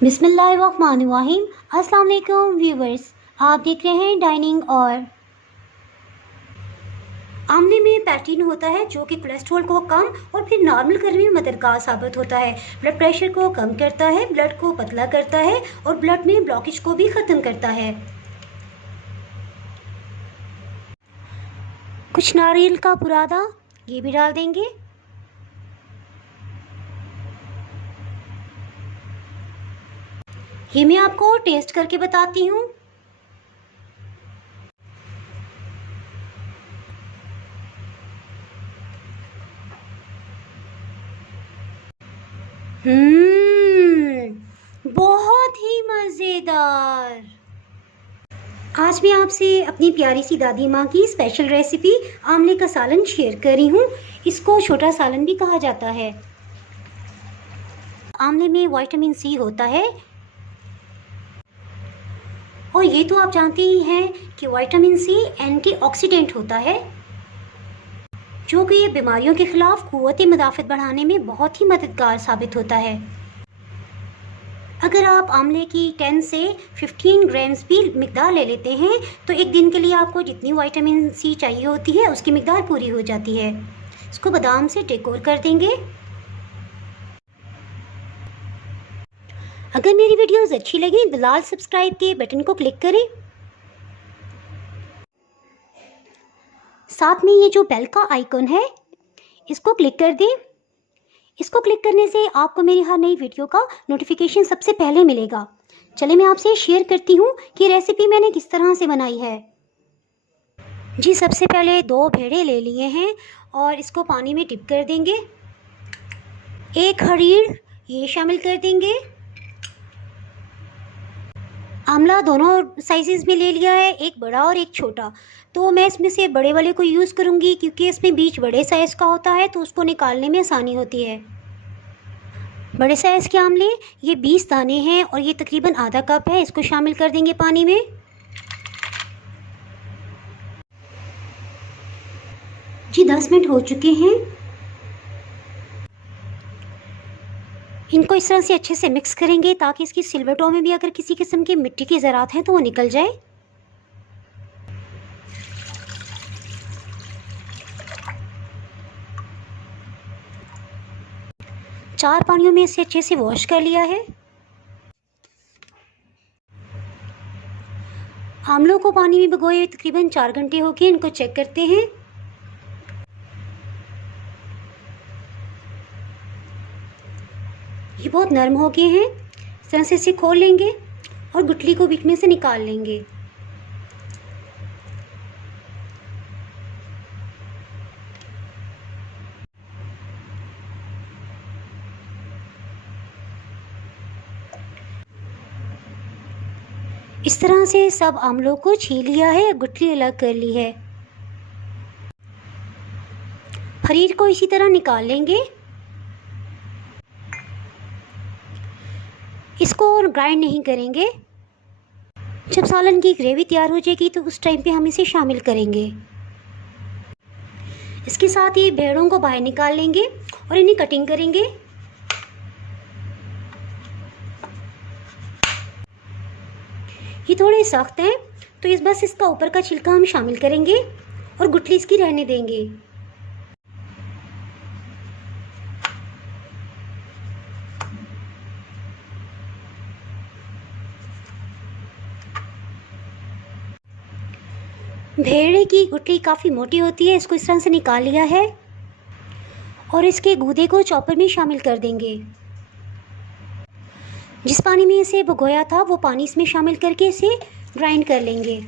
बिस्मिल्लाहिर्रहमानिर्रहीम। अस्सलाम वालेकुम व्यूवर्स, आप देख रहे हैं डाइनिंग। और आमले में पैक्टिन होता है जो कि कोलेस्ट्रॉल को कम और फिर नॉर्मल करने में मददगार साबित होता है। ब्लड प्रेशर को कम करता है, ब्लड को पतला करता है और ब्लड में ब्लॉकेज को भी ख़त्म करता है। कुछ नारियल का बुरादा ये भी डाल देंगे। ये मैं आपको टेस्ट करके बताती हूँ। बहुत ही मज़ेदार। आज मैं आपसे अपनी प्यारी सी दादी माँ की स्पेशल रेसिपी आमले का सालन शेयर कर रही हूँ। इसको छोटा सालन भी कहा जाता है। आमले में विटामिन सी होता है और ये तो आप जानते ही हैं कि विटामिन सी एंटीऑक्सीडेंट होता है जो कि बीमारियों के खिलाफ क़ुव्वत मुदाफ़त बढ़ाने में बहुत ही मददगार साबित होता है। अगर आप आमले की 10 से 15 ग्राम्स भी मिकदार ले लेते हैं तो एक दिन के लिए आपको जितनी विटामिन सी चाहिए होती है उसकी मिकदार पूरी हो जाती है। इसको बादाम से डेकोर कर देंगे। अगर मेरी वीडियोस अच्छी लगी तो लाल सब्सक्राइब के बटन को क्लिक करें। साथ में ये जो बेल का आइकन है इसको क्लिक कर दें। इसको क्लिक करने से आपको मेरी हर नई वीडियो का नोटिफिकेशन सबसे पहले मिलेगा। चलिए मैं आपसे शेयर करती हूँ कि रेसिपी मैंने किस तरह से बनाई है। जी, सबसे पहले 2 भेड़े ले लिए हैं और इसको पानी में डिप कर देंगे। 1 हरीड़ ये शामिल कर देंगे। आमला दोनों साइज़ में ले लिया है, एक बड़ा और एक छोटा। तो मैं इसमें से बड़े वाले को यूज़ करूँगी क्योंकि इसमें बीज बड़े साइज़ का होता है तो उसको निकालने में आसानी होती है। बड़े साइज़ के आमले ये 20 दाने हैं और ये तकरीबन आधा कप है। इसको शामिल कर देंगे पानी में। जी 10 मिनट हो चुके हैं। इनको इस तरह से अच्छे से मिक्स करेंगे ताकि इसकी सिलवटों में भी अगर किसी किस्म की मिट्टी की ज़रात हैं तो वो निकल जाए। चार पानियों में इसे अच्छे से वॉश कर लिया है। आमलों को पानी में भिगोए हुए तकरीबन 4 घंटे हो गए। इनको चेक करते हैं। ये बहुत नरम हो गए हैं। इस तरह से इसे खोल लेंगे और गुठली को बीच में से निकाल लेंगे। इस तरह से सब आमलों को छील लिया है, गुठली अलग कर ली है। हरीर को इसी तरह निकाल लेंगे। इसको ग्राइंड नहीं करेंगे। जब सालन की ग्रेवी तैयार हो जाएगी तो उस टाइम पे हम इसे शामिल करेंगे। इसके साथ ही भेड़ों को बाहर निकाल लेंगे और इन्हें कटिंग करेंगे। ये थोड़े सख्त हैं तो बस इसका ऊपर का छिलका हम शामिल करेंगे और गुठली इसकी रहने देंगे। भेड़े की गुठली काफ़ी मोटी होती है। इसको इस तरह से निकाल लिया है और इसके गूदे को चॉपर में शामिल कर देंगे। जिस पानी में इसे भिगोया था वो पानी इसमें शामिल करके इसे ग्राइंड कर लेंगे।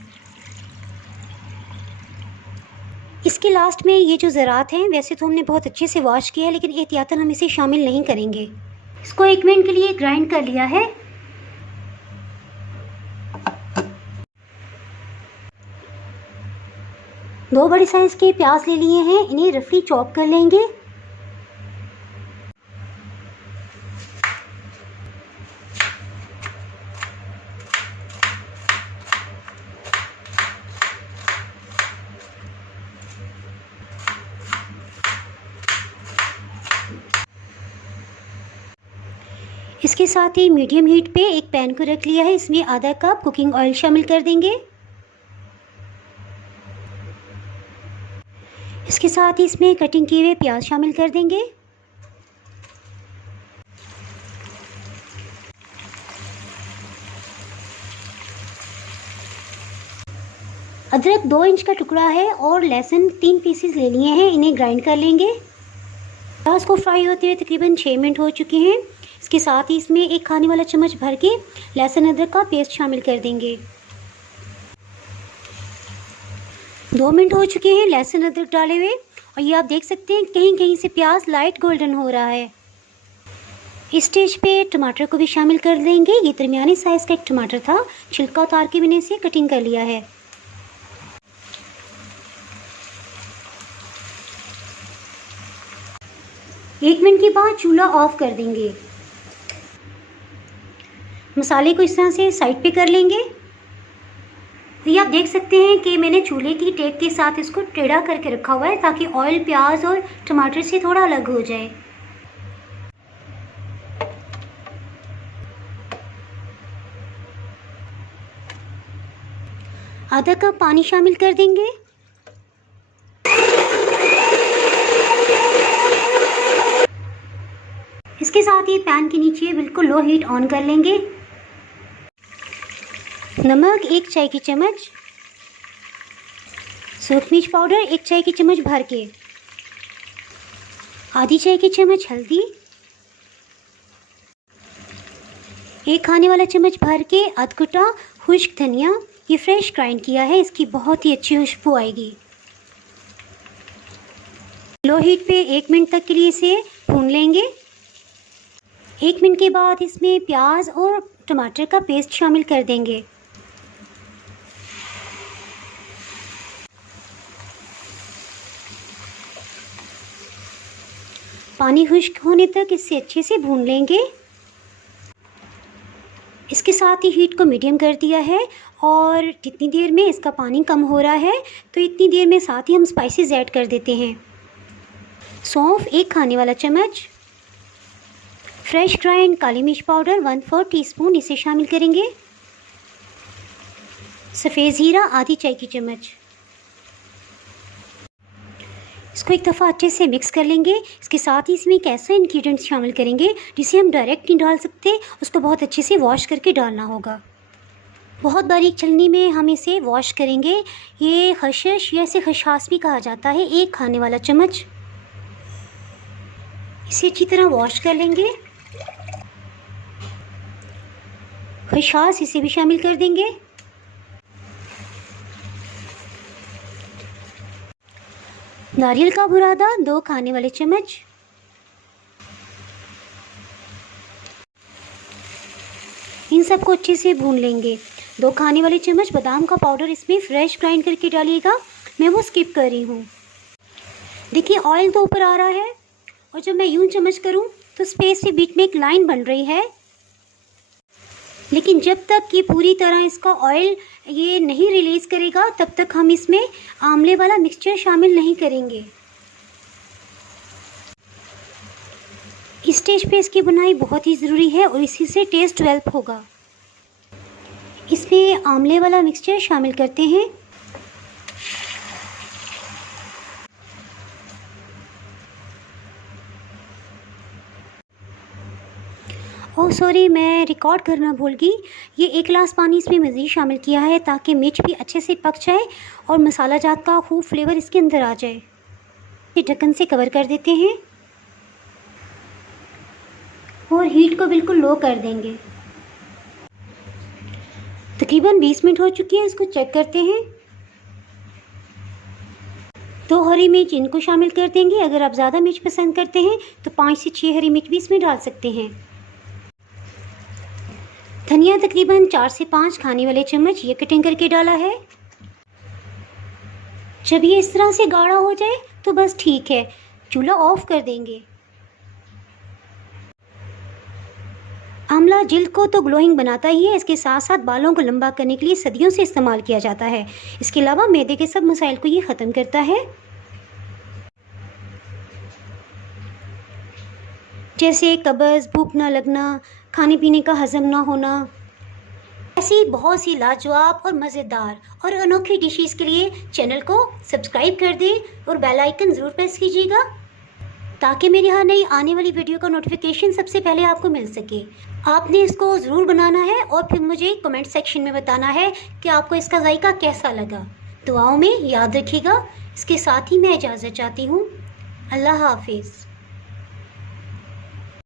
इसके लास्ट में ये जो ज़रात हैं वैसे तो हमने बहुत अच्छे से वॉश किया है लेकिन एहतियातन हम इसे शामिल नहीं करेंगे। इसको 1 मिनट के लिए ग्राइंड कर लिया है। दो बड़े साइज़ के प्याज ले लिए हैं, इन्हें रफली चॉप कर लेंगे। इसके साथ ही मीडियम हीट पे एक पैन को रख लिया है, इसमें आधा कप कुकिंग ऑयल शामिल कर देंगे। इसके साथ ही इसमें कटिंग किए हुए प्याज शामिल कर देंगे। अदरक 2 इंच का टुकड़ा है और लहसुन 3 पीसेस ले लिए हैं, इन्हें ग्राइंड कर लेंगे। प्याज को फ्राई होते हुए तकरीबन 6 मिनट हो चुके हैं। इसके साथ ही इसमें 1 खाने वाला चम्मच भर के लहसुन अदरक का पेस्ट शामिल कर देंगे। 2 मिनट हो चुके हैं लहसुन अदरक डाले हुए और ये आप देख सकते हैं कहीं कहीं से प्याज लाइट गोल्डन हो रहा है। इस स्टेज पे टमाटर को भी शामिल कर देंगे। ये दरमियानी साइज़ का एक टमाटर था, छिलका उतार के मैंने इसे कटिंग कर लिया है। एक मिनट के बाद चूल्हा ऑफ कर देंगे। मसाले को इस तरह से साइड पे कर लेंगे। ये आप देख सकते हैं कि मैंने चूल्हे की टेक के साथ इसको टेढ़ा करके रखा हुआ है ताकि ऑयल प्याज और टमाटर से थोड़ा अलग हो जाए। आधा कप पानी शामिल कर देंगे। इसके साथ ही पैन के नीचे बिल्कुल लो हीट ऑन कर लेंगे। नमक 1 चाय की चम्मच, सूखी मिर्च पाउडर 1 चाय की चम्मच भर के, आधी चाय की चम्मच हल्दी, 1 खाने वाला चम्मच भर के अधकुटा खुश्क धनिया, ये फ्रेश ग्राइंड किया है, इसकी बहुत ही अच्छी खुशबू आएगी। लो हीट पे 1 मिनट तक के लिए इसे भून लेंगे। 1 मिनट के बाद इसमें प्याज और टमाटर का पेस्ट शामिल कर देंगे। पानी खुश्क होने तक इसे अच्छे से भून लेंगे। इसके साथ ही हीट को मीडियम कर दिया है और जितनी देर में इसका पानी कम हो रहा है तो इतनी देर में साथ ही हम स्पाइसेस ऐड कर देते हैं। सौंफ 1 खाने वाला चम्मच, फ्रेश ग्राइंड काली मिर्च पाउडर 1/4 टीस्पून इसे शामिल करेंगे। सफ़ेद ज़ीरा आधी चाय की चम्मच। इसको एक दफ़ा अच्छे से मिक्स कर लेंगे। इसके साथ ही इसमें एक ऐसा इंग्रेडिएंट शामिल करेंगे जिसे हम डायरेक्ट नहीं डाल सकते, उसको बहुत अच्छे से वॉश करके डालना होगा। बहुत बारीक छलनी में हम इसे वॉश करेंगे। ये खशश या इसे खशास भी कहा जाता है, 1 खाने वाला चम्मच। इसे अच्छी तरह वॉश कर लेंगे। खशास इसे भी शामिल कर देंगे। नारियल का बुरादा 2 खाने वाले चम्मच, इन सबको अच्छे से भून लेंगे। 2 खाने वाले चम्मच बादाम का पाउडर इसमें फ्रेश ग्राइंड करके डालिएगा, मैं वो स्किप कर रही हूँ। देखिए ऑयल तो ऊपर आ रहा है और जब मैं यूं चम्मच करूँ तो स्पेस से बीच में एक लाइन बन रही है, लेकिन जब तक कि पूरी तरह इसका ऑयल ये नहीं रिलीज़ करेगा तब तक हम इसमें आंवले वाला मिक्सचर शामिल नहीं करेंगे। इस स्टेज पे इसकी बुनाई बहुत ही ज़रूरी है और इसी से टेस्ट डेवलप होगा। इसमें आंवले वाला मिक्सचर शामिल करते हैं। ओह सॉरी, मैं रिकॉर्ड करना भूल गई। ये 1 गिलास पानी इसमें मज़ीद शामिल किया है ताकि मिर्च भी अच्छे से पक जाए और मसाला जात का खूब फ्लेवर इसके अंदर आ जाए। ये ढक्कन से कवर कर देते हैं और हीट को बिल्कुल लो कर देंगे। तकरीबन 20 मिनट हो चुकी है, इसको चेक करते हैं। 2 हरी मिर्च इनको शामिल कर देंगे। अगर आप ज़्यादा मिर्च पसंद करते हैं तो 5 से 6 हरी मिर्च भी इसमें डाल सकते हैं। धनिया तकरीबन 4 से 5 खाने वाले चम्मच ये कटिंग करके डाला है। जब ये इस तरह से गाढ़ा हो जाए तो बस ठीक है, चूल्हा ऑफ कर देंगे। आंवला जिल्द को तो ग्लोइंग बनाता ही है, इसके साथ साथ बालों को लंबा करने के लिए सदियों से इस्तेमाल किया जाता है। इसके अलावा मैदे के सब मसाइल को ये ख़त्म करता है, जैसे कब्ज़, भूख ना लगना, खाने पीने का हज़म ना होना। ऐसी बहुत सी लाजवाब और मज़ेदार और अनोखी डिशेस के लिए चैनल को सब्सक्राइब कर दें और बेल आइकन ज़रूर प्रेस कीजिएगा ताकि मेरी हर नई आने वाली वीडियो का नोटिफिकेशन सबसे पहले आपको मिल सके। आपने इसको ज़रूर बनाना है और फिर मुझे कमेंट सेक्शन में बताना है कि आपको इसका जायका कैसा लगा। दुआओं में याद रखिएगा। इसके साथ ही मैं इजाज़त चाहती हूँ। अल्लाह हाफिज़।